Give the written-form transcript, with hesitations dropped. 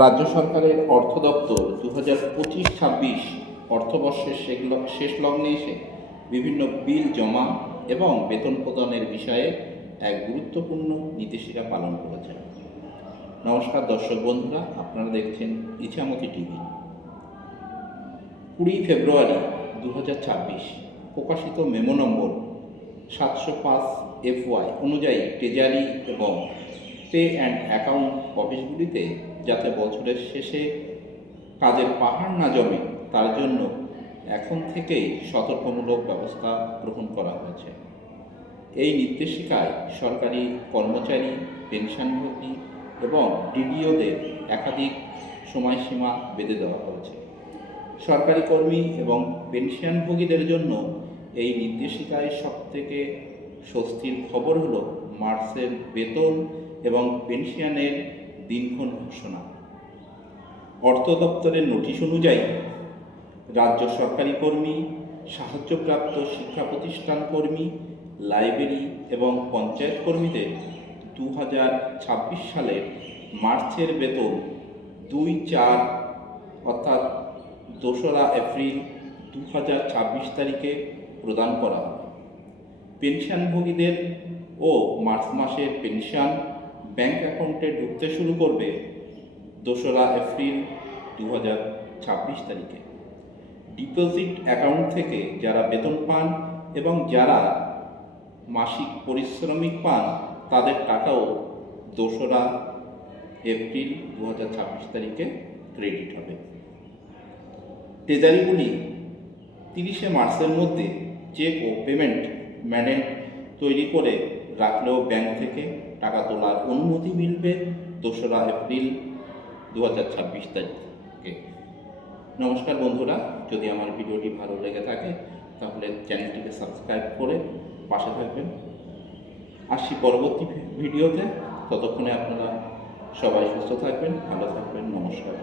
রাজ্য সরকারের অর্থ দপ্তর 2025-26 অর্থবর্ষের শেষ লগ্নে এসে বিভিন্ন বিল জমা এবং বেতন প্রদানের বিষয়ে এক গুরুত্বপূর্ণ নির্দেশিকা পালন করেছে। নমস্কার দর্শক বন্ধুরা, আপনারা দেখছেন ইছামতি টিভি। 20 ফেব্রুয়ারি 2026 প্রকাশিত মেমো নম্বর 705 FY অনুযায়ী ট্রেজারি এবং পে অ্যান্ড অ্যাকাউন্ট অফিসগুলিতে যাতে বছরের শেষে কাজের পাহাড় না জমে তার জন্য এখন থেকেই সতর্কমূলক ব্যবস্থা গ্রহণ করা হয়েছে। এই নির্দেশিকায় সরকারি কর্মচারী, পেনশনভোগী এবং ডিডিওদের একাধিক সময়সীমা বেঁধে দেওয়া হয়েছে। সরকারি কর্মী এবং পেনশনভোগীদের জন্য এই নির্দেশিকায় সবথেকে স্বস্তির খবর হলো মার্চের বেতন এবং পেনশনের দিনক্ষণ ঘোষণা। অর্থ দপ্তরের নোটিশ অনুযায়ী রাজ্য সরকারি কর্মী, সাহায্যপ্রাপ্ত শিক্ষা প্রতিষ্ঠান কর্মী, লাইব্রেরি এবং পঞ্চায়েত কর্মীদের 2026 সালের মার্চের বেতন 2-4 অর্থাৎ 2রা এপ্রিল 2026 তারিখে প্রদান করা হবে। পেনশনভোগীদের ও মার্চ মাসের পেনশন ব্যাংক অ্যাকাউন্টে ঢুকতে শুরু করবে 2রা এপ্রিল 2026 তারিখে। ডিপোজিট অ্যাকাউন্ট থেকে যারা বেতন পান এবং যারা মাসিক পরিশ্রমিক পান তাদের টাকাও 2রা এপ্রিল 2026 তারিখে ক্রেডিট হবে। ট্রেজারিগুলি 30শে মার্চের মধ্যে চেক ও পেমেন্ট ম্যান্ডেট তৈরি করে রাখলেও ব্যাংক থেকে টাকা তোলার অনুমতি মিলবে 2রা এপ্রিল 2026 তারিখে। নমস্কার বন্ধুরা, যদি আমার ভিডিওটি ভালো লেগে থাকে তাহলে চ্যানেলটিকে সাবস্ক্রাইব করে পাশে থাকবেন। আসছি পরবর্তী ভিডিওতে, ততক্ষণে আপনারা সবাই সুস্থ থাকবেন, ভালো থাকবেন। নমস্কার।